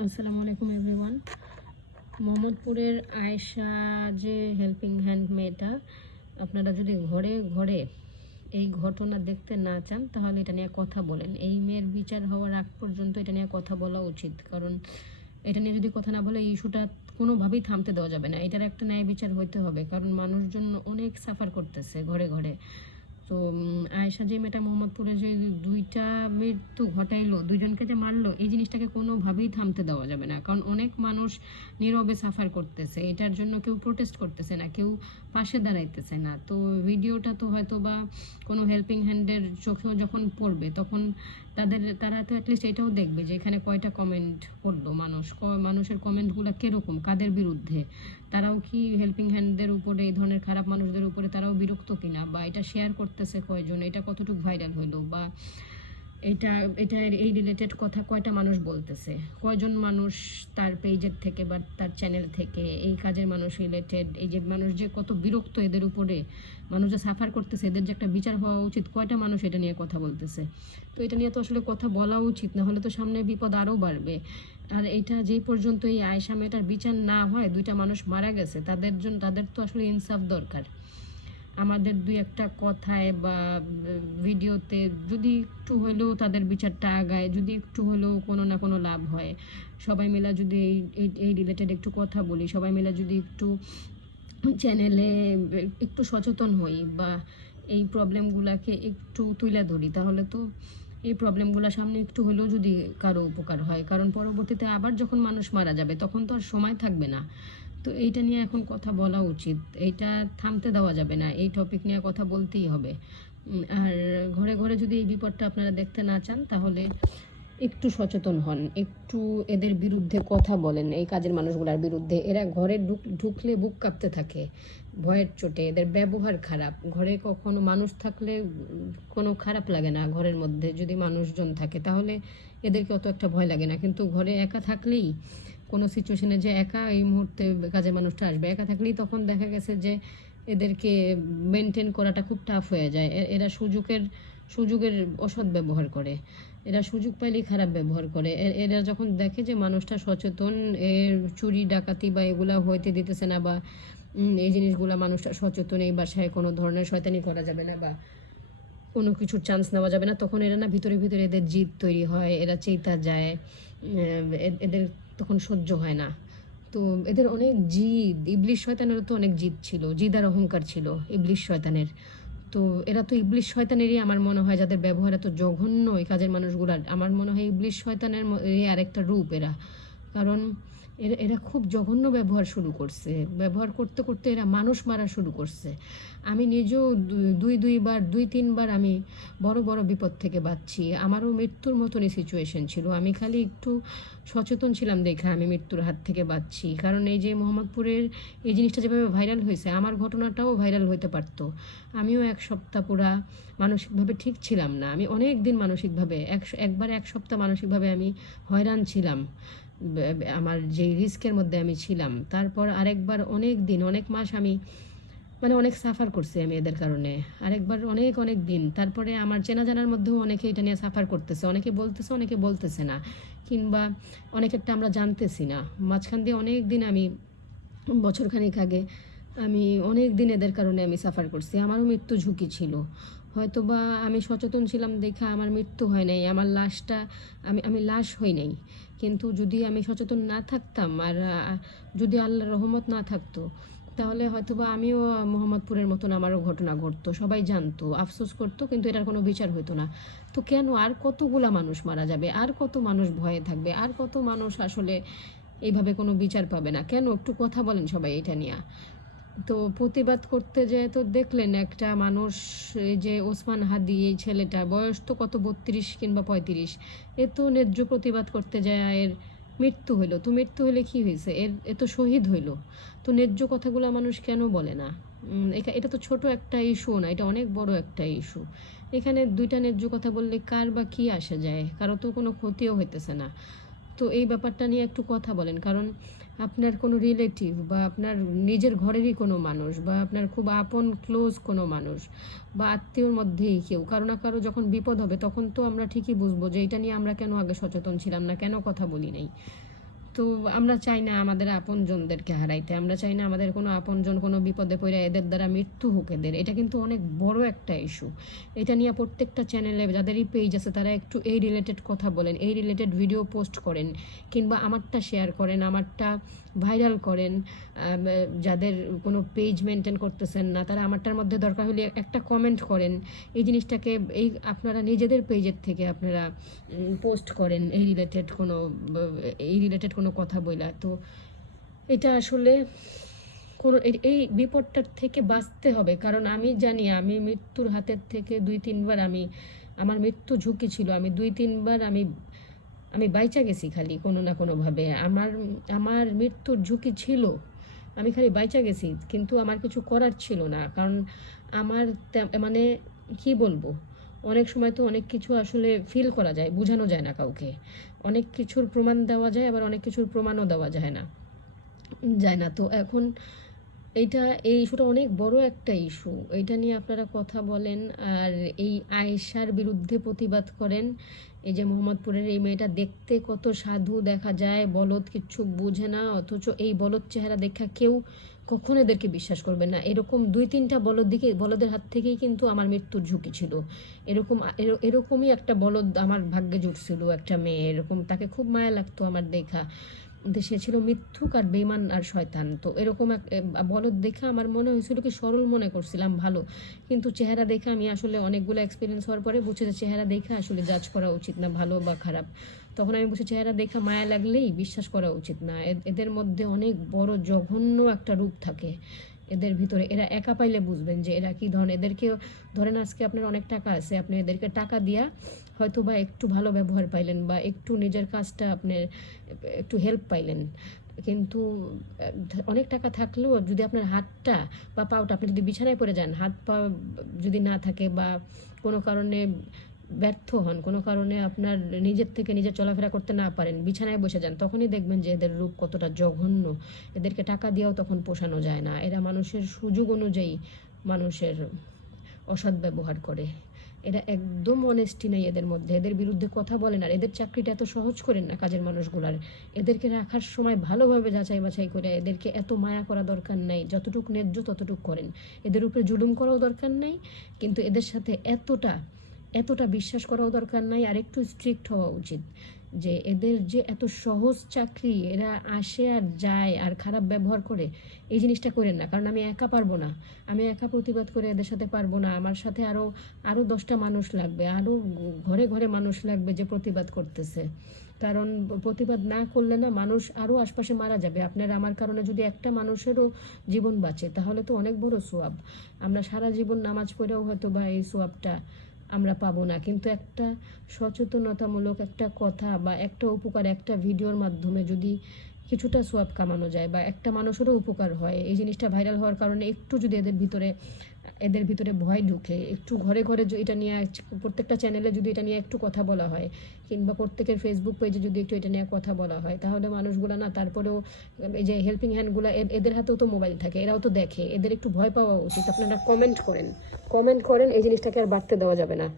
আসসালামু আলাইকুম এভরিওয়ান। মোহাম্মদপুরের আয়েশা যে হেল্পিং হ্যান্ড মেয়েটা, আপনারা যদি ঘরে ঘরে এই ঘটনা দেখতে না চান তাহলে এটা নিয়ে কথা বলেন। এই মেয়ের বিচার হওয়ার আগ পর্যন্ত এটা নিয়ে কথা বলা উচিত, কারণ এটা নিয়ে যদি কথা না বলে এই ইস্যুটা কোনোভাবেই থামতে দেওয়া যাবে না। এটার একটা ন্যায় বিচার হইতে হবে, কারণ মানুষজন অনেক সাফার করতেছে ঘরে ঘরে। তো আয়েশা যে মেয়েটা মোহাম্মদপুরে যে দুইটা মৃত্যু ঘটাইলো, দুইজনকে যে মারলো, এই জিনিসটাকে কোনোভাবেই থামতে দেওয়া যাবে না, কারণ অনেক মানুষ নীরবে সাফার করতেছে। এটার জন্য কেউ প্রোটেস্ট করতেছে না, কেউ পাশে দাঁড়াইতেছে না। তো ভিডিওটা তো হয়তো বা কোনো হেল্পিং হ্যান্ডের চোখেও যখন পড়বে, তখন তারা তো অ্যাটলিস্ট এটাও দেখবে যে এখানে কয়টা কমেন্ট করলো মানুষ, মানুষের কমেন্টগুলো কীরকম, কাদের বিরুদ্ধে, তারাও কি হেল্পিং হ্যান্ডদের উপরে, এই ধরনের খারাপ মানুষদের উপরে তারাও বিরক্ত কিনা, বা এটা শেয়ার করতেছে কয়জন, এটা কতটুকু ভাইরাল হইলো, বা এটা এটা এই রিলেটেড কথা কয়টা মানুষ বলতেছে, কয়জন মানুষ তার পেজের থেকে বা তার চ্যানেল থেকে এই কাজের মানুষ রিলেটেড, এই যে মানুষ যে কত বিরক্ত এদের উপরে, মানুষ যে সাফার করতেছে, এদের যে একটা বিচার হওয়া উচিত, কয়টা মানুষ এটা নিয়ে কথা বলতেছে। তো এটা নিয়ে তো আসলে কথা বলা উচিত, না হলে তো সামনে বিপদ আরও বাড়বে। আর এটা যেই পর্যন্ত এই আয়েশা মেয়েটার বিচার না হয়, দুইটা মানুষ মারা গেছে, তাদের তো আসলে ইনসাফ দরকার। আমাদের দুই একটা কথায় বা ভিডিওতে যদি একটু হলেও তাদের বিচারটা আগায়, যদি একটু হলেও কোনো না কোনো লাভ হয়, সবাই মিলে যদি এই রিলেটেড একটু কথা বলি, সবাই মিলে যদি একটু চ্যানেলে একটু সচেতন হই, বা এই প্রবলেমগুলোকে একটু তুলে ধরি, তাহলে তো এই প্রবলেমগুলো সামনে একটু হলেও যদি কারো উপকার হয়। কারণ পরবর্তীতে আবার যখন মানুষ মারা যাবে, তখন তো আর সময় থাকবে না। তো এইটা নিয়ে এখন কথা বলা উচিত, এইটা থামতে দেওয়া যাবে না, এই টপিক নিয়ে কথা বলতেই হবে। আর ঘরে ঘরে যদি এই বিপদটা আপনারা দেখতে না চান, তাহলে একটু সচেতন হন, একটু এদের বিরুদ্ধে কথা বলেন, এই কাজের মানুষগুলোর বিরুদ্ধে। এরা ঘরে ঢুকলে বুক কাঁপতে থাকে ভয়ের চোটে, এদের ব্যবহার খারাপ। ঘরে কখনো মানুষ থাকলে কোনো খারাপ লাগে না, ঘরের মধ্যে যদি মানুষজন থাকে তাহলে এদেরকে অত একটা ভয় লাগে না, কিন্তু ঘরে একা থাকলেই, কোনো সিচুয়েশনে যে একা এই মুহূর্তে কাজের মানুষটা আসবে, একা থাকলেই তখন দেখা গেছে যে এদেরকে মেনটেন করাটা খুব টাফ হয়ে যায়। এরা সুযোগের অসৎ ব্যবহার করে, এরা সুযোগ পাইলেই খারাপ ব্যবহার করে। এরা যখন দেখে যে মানুষটা সচেতন, এর চুরি ডাকাতি বা এগুলা হইতে দিতেছে না, বা এই জিনিসগুলা মানুষটা সচেতন, এই বাসায় কোনো ধরনের শয়তানি করা যাবে না বা কোনো কিছুর চান্স নেওয়া যাবে না, তখন এরা না ভিতরে ভিতরে এদের জিদ তৈরি হয়, এরা চেতা যায়, এদের তখন সহ্য হয় না। তো এদের অনেক জিদ, ইবলিশ শয়তানেরও তো অনেক জিদ ছিল, জিদ আর অহংকার ছিল ইবলিশ শয়তানের। তো এরা তো ইবলিশ শয়তানেরই আমার মনে হয়, যাদের ব্যবহার এত জঘন্য এই কাজের মানুষগুলার, আমার মনে হয় ইবলিশ শয়তানের আরেকটা রূপ এরা। কারণ এরা এরা খুব জঘন্য ব্যবহার শুরু করছে, ব্যবহার করতে করতে এরা মানুষ মারা শুরু করছে। আমি নিজেও দুইবার 2-3বার আমি বড় বড় বিপদ থেকে বাঁচছি, আমারও মৃত্যুর মতনই সিচুয়েশন ছিল, আমি খালি একটু সচেতন ছিলাম দেখে আমি মৃত্যুর হাত থেকে বাঁচছি। কারণ এই যে মোহাম্মদপুরের এই জিনিসটা যেভাবে ভাইরাল হয়েছে, আমার ঘটনাটাও ভাইরাল হইতে পারতো। আমিও 1 সপ্তাহ পুরা মানসিকভাবে ঠিক ছিলাম না, আমি অনেক দিন মানসিকভাবে একবার 1 সপ্তাহ মানসিকভাবে আমি হয়রান ছিলাম, আমার যে রিস্কের মধ্যে আমি ছিলাম। তারপর আরেকবার অনেক দিন, অনেক মাস আমি মানে অনেক সাফার করছি আমি এদের কারণে, আরেকবার অনেক অনেক দিন। তারপরে আমার চেনা জানার মধ্যেও অনেকে এটা নিয়ে সাফার করতেছে, অনেকে বলতেছে, অনেকে বলতেছে না, কিংবা অনেকেরটা আমরা জানতেছি না। মাঝখান দিয়ে অনেক দিন আমি, বছরখানেক আগে আমি অনেক দিন এদের কারণে আমি সাফার করছি, আমারও মৃত্যু ঝুঁকি ছিল। হয়তো বা আমি সচেতন ছিলাম দেখা আমার মৃত্যু হয় নাই, আমার লাশটা, আমি লাশ হই নাই। কিন্তু যদি আমি সচেতন না থাকতাম, আর যদি আল্লাহর রহমত না থাকতো, তাহলে হয়তো বা আমিও মোহাম্মদপুরের মতন আমারও ঘটনা ঘটতো, সবাই জানতো, আফসোস করতো, কিন্তু এটার কোনো বিচার হতো না। তো কেন আর কতগুলা মানুষ মারা যাবে, আর কত মানুষ ভয়ে থাকবে, আর কত মানুষ আসলে এইভাবে কোনো বিচার পাবে না? কেন একটু কথা বলেন সবাই এটা নিয়ে। তো প্রতিবাদ করতে যেয়ে তো দেখলেন একটা মানুষ, এই যে ওসমান হাদি, এই ছেলেটা বয়স তো কত, 32 কিংবা 35, এ তো ন্যায্য প্রতিবাদ করতে যায় এর মৃত্যু হইলো। তো মৃত্যু হলে কি হয়েছে, এ তো শহীদ হইলো। তো ন্যায্য কথাগুলো মানুষ কেন বলে না? এটা তো ছোট একটা ইস্যু না, এটা অনেক বড় একটা ইস্যু। এখানে দুইটা ন্যায্য কথা বললে কার বা কী আসে যায়, কারো তো কোনো ক্ষতিও হইতেছে না। তো এই ব্যাপারটা নিয়ে একটু কথা বলেন, কারণ আপনার কোনো রিলেটিভ বা আপনার নিজের ঘরেরই কোনো মানুষ, বা আপনার খুব আপন ক্লোজ কোনো মানুষ, বা আত্মীয়র মধ্যেই কেউ কারো না কারো যখন বিপদ হবে, তখন তো আমরা ঠিকই বুঝবো যে এটা নিয়ে আমরা কেন আগে সচেতন ছিলাম না, কেন কথা বলি নাই। তো আমরা চাই না আমাদের আপনজনদেরকে হারাইতে, আমরা চাই না আমাদের কোনো আপনজন কোনো বিপদে পড়ে এদের দ্বারা মৃত্যু হোক এদের। এটা কিন্তু অনেক বড় একটা ইস্যু। এটা নিয়ে প্রত্যেকটা চ্যানেলে যাদেরই পেজ আছে তারা একটু এই রিলেটেড কথা বলেন, এই রিলেটেড ভিডিও পোস্ট করেন, কিংবা আমারটা শেয়ার করেন, আমারটা ভাইরাল করেন। যাদের কোনো পেজ মেনটেন করতেছেন না তারা আমারটার মধ্যে দরকার হলে একটা কমেন্ট করেন। এই জিনিসটাকে আপনারা নিজেদের পেজের থেকে আপনারা পোস্ট করেন এই রিলেটেড কোনো কথা বইলা। তো এটা আসলে কোনো এই বিপদটার থেকে বাঁচতে হবে, কারণ আমি জানি আমি মৃত্যুর হাতের থেকে 2-3 বার আমার মৃত্যু ঝুঁকি ছিল। আমি 2-3 বার আমি বাইচা গেছি খালি কোনো না কোনোভাবে। আমার মৃত্যুর ঝুঁকি ছিল, আমি খালি বাইচা গেছি, কিন্তু আমার কিছু করার ছিল না। কারণ আমার মানে কি বলবো, অনেক সময় তো অনেক কিছু আসলে ফিল করা যায়, বোঝানো যায় না কাউকে। অনেক কিছুর প্রমাণ দেওয়া যায়, আবার অনেক কিছুর প্রমাণও দেওয়া যায় না। তো এখন এই ইস্যুটা অনেক বড় একটা ইস্যু। এইটা নিয়ে আপনারা কথা বলেন, আর এই আয়েশার বিরুদ্ধে প্রতিবাদ করেন। এই যে মোহাম্মদপুরের এই মেয়েটা দেখতে কত সাধু দেখা যায়, বলদ, কিচ্ছু বুঝে না, অথচ এই বলদ চেহারা দেখা কেউ কখনো এদেরকে বিশ্বাস করবে না। এরকম 2-3টা বলদের হাত থেকেই কিন্তু আমার মৃত্যুর ঝুঁকি ছিল। এরকমই একটা বলদ আমার ভাগ্যে জুটছিল, একটা মেয়ে এরকম, তাকে খুব মায়া লাগতো আমার দেখা। সে ছিল মিথ্যুক আর বেঈমান আর শয়তান। তো এরকম বলদ দেখে আমার মনে হয়েছিল কি, সরল মনে করছিলাম ভালো, কিন্তু চেহারা দেখে আমি আসলে অনেকগুলো এক্সপিরিয়েন্স হওয়ার পরে বুঝছি যে চেহারা দেখে আসলে জাজ করা উচিত না ভালো বা খারাপ। তখন আমি বুঝছি চেহারা দেখা মায়া লাগলেই বিশ্বাস করা উচিত না। এদের মধ্যে অনেক বড় জঘন্য একটা রূপ থাকে এদের ভিতরে। এরা একা পাইলে বুঝবেন যে এরা কী ধরনের। এদেরকে ধরেন আজকে আপনার অনেক টাকা আছে, আপনি এদেরকে টাকা দিয়া হয়তো বা একটু ভালো ব্যবহার পাইলেন, বা একটু নিজের কাজটা আপনার একটু হেল্প পাইলেন, কিন্তু অনেক টাকা থাকলেও যদি আপনার হাতটা বা পাওটা, আপনি যদি বিছানায় পড়ে যান, হাত পা যদি না থাকে, বা কোনো কারণে ব্যর্থ হন, কোনো কারণে আপনার নিজের চলাফেরা করতে না পারেন, বিছানায় বসে যান, তখনই দেখবেন যে এদের রূপ কতটা জঘন্য। এদেরকে টাকা দিয়েও তখন পোষানো যায় না। এরা মানুষের সুযোগ অনুযায়ী মানুষের অসৎ ব্যবহার করে। এরা একদম অনেস্টি নেই এদের মধ্যে। এদের বিরুদ্ধে কথা বলেন, আর এদের চাকরিটা এত সহজ করেন না কাজের মানুষগুলার। এদেরকে রাখার সময় ভালোভাবে যাচাই বাছাই করে, এদেরকে এত মায়া করা দরকার নাই, যতটুকু ন্যায্য ততটুকু করেন। এদের উপরে জুলুম করাও দরকার নাই, কিন্তু এদের সাথে এতটা বিশ্বাস করাও দরকার নাই। আর একটু স্ট্রিক্ট হওয়া উচিত যে এদের যে এত সহজ চাকরি, এরা আসে আর যায় আর খারাপ ব্যবহার করে, এই জিনিসটা করেন না। কারণ আমি একা পারবো না, আমি একা প্রতিবাদ করে এদের সাথে পারবো না। আমার সাথে আরও 10টা মানুষ লাগবে, আরও ঘরে ঘরে মানুষ লাগবে যে প্রতিবাদ করতেছে। কারণ প্রতিবাদ না করলে না মানুষ আরও আশপাশে মারা যাবে। আপনার আমার কারণে যদি একটা মানুষেরও জীবন বাঁচে তাহলে তো অনেক বড় সোয়াব। আমরা সারা জীবন নামাজ পড়েও হয়তো বা এই সোয়াবটা আমরা পাবো না, কিন্তু একটা সচেতনতামূলক একটা কথা বা একটা উপকার, একটা ভিডিওর মাধ্যমে যদি কিছুটা সোয়াব কামানো যায় বা একটা মানুষেরও উপকার হয়, এই জিনিসটা ভাইরাল হওয়ার কারণে একটু যদি এদের ভিতরে ভয় ঢুকে, একটু ঘরে ঘরে এটা নিয়ে প্রত্যেকটা চ্যানেলে যদি এটা নিয়ে একটু কথা বলা হয়, কিংবা প্রত্যেকের ফেসবুক পেজে যদি একটু এটা নিয়ে কথা বলা হয়, তাহলে মানুষগুলো না, তারপরেও এই যে হেল্পিং হ্যান্ডগুলো, এদের হাতেও তো মোবাইল থাকে, এরাও তো দেখে, এদের একটু ভয় পাওয়া উচিত। আপনারা কমেন্ট করেন, এই জিনিসটাকে আর বাড়তে দেওয়া যাবে না।